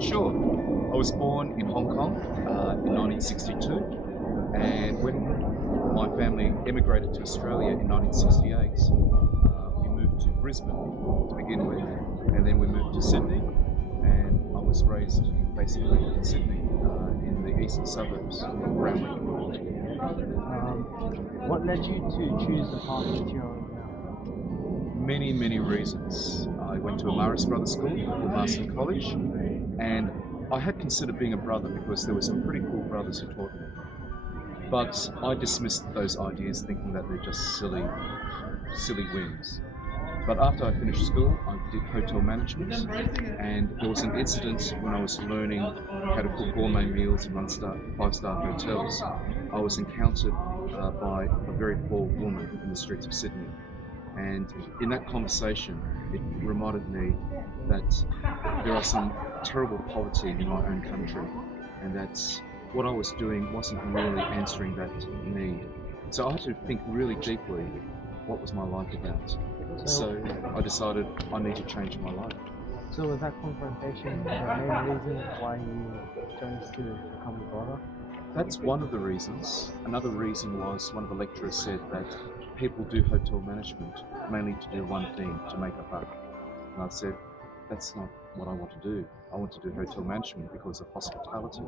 Sure. I was born in Hong Kong in 1962, and when my family emigrated to Australia in 1968, we moved to Brisbane to begin with, and then we moved to Sydney, and I was raised basically in Sydney, in the eastern suburbs of Randwick. What led you to choose the path that you're on now? Many reasons. I went to Amaris Brothers School, Marston College, and I had considered being a brother because there were some pretty cool brothers who taught me. But I dismissed those ideas thinking that they're just silly whims. But after I finished school, I did hotel management, and there was an incident when I was learning how to cook gourmet meals in five-star hotels. I was encountered by a very poor woman in the streets of Sydney. And in that conversation, it reminded me that there are some terrible poverty in my own country, and that what I was doing wasn't really answering that need. So I had to think really deeply, what was my life about? So I decided I need to change my life. So was that confrontation the main reason why you chose to become a brother? That's one of the reasons. Another reason was one of the lecturers said that people do hotel management mainly to do one thing, to make a buck. And I said, that's not what I want to do. I want to do hotel management because of hospitality.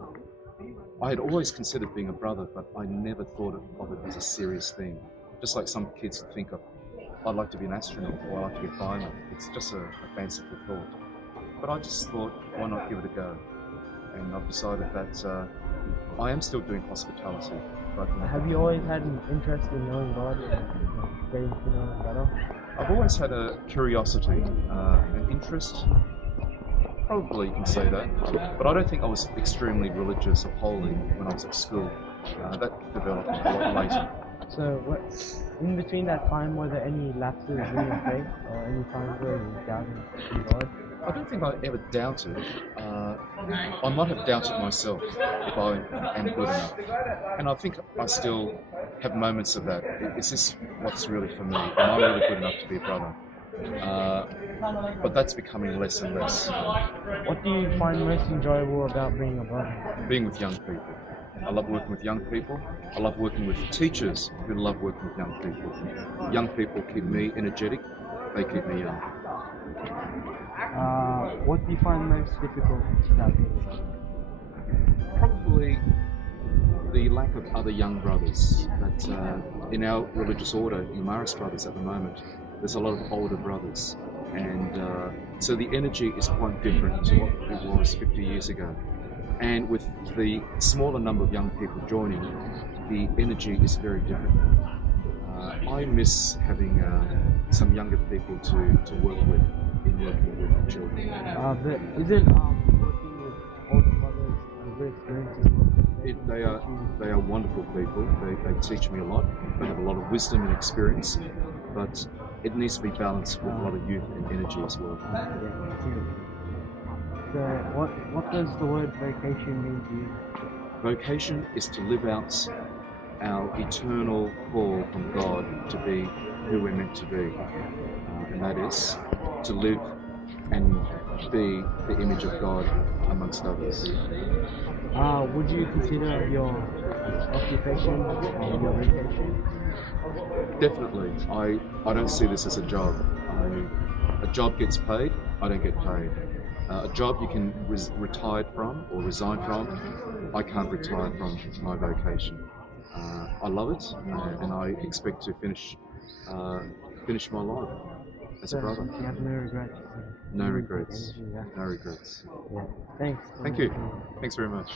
I had always considered being a brother, but I never thought of it as a serious thing. Just like some kids think of, I'd like to be an astronaut or I'd like to be a fireman. It's just a fanciful thought. But I just thought, why not give it a go? And I've decided that I am still doing hospitality. But Have you always had an interest in knowing God and getting to know Him better? I've always had a curiosity, an interest. Probably you can say that. But I don't think I was extremely religious or holy when I was at school. That developed a lot later. So in between that time, were there any lapses in your faith or any times where you doubted in God? I don't think I ever doubted. I might have doubted myself if I am good enough. And I think I still have moments of that. Is this what's really for me? Am I really good enough to be a brother? But that's becoming less and less. What do you find most enjoyable about being a brother? Being with young people. I love working with young people. I love working with teachers who love working with young people. Young people keep me energetic. They keep me young. What do you find most difficult about being a brother? Probably the lack of other young brothers. That in our religious order, in Amaris Brothers at the moment, there's a lot of older brothers, and so the energy is quite different to what it was 50 years ago. And with the smaller number of young people joining, the energy is very different. I miss having some younger people to work with in working with children. But isn't working with older brothers a good experience as well? They are wonderful people. They teach me a lot. They have a lot of wisdom and experience, but it needs to be balanced with a lot of youth and energy as well. So what does the word vocation mean to you? Vocation is to live out our eternal call from God to be who we're meant to be, and that is to live and be the image of God amongst others. Would you consider your occupation your vocation? Definitely. I don't see this as a job. A job gets paid, I don't get paid. A job you can retire from or resign from, I can't retire from my vocation. I love it, and I expect to finish my life as a brother. You have no regrets? No regrets. No regrets. Yeah. Thanks. Thank you. Thanks very much.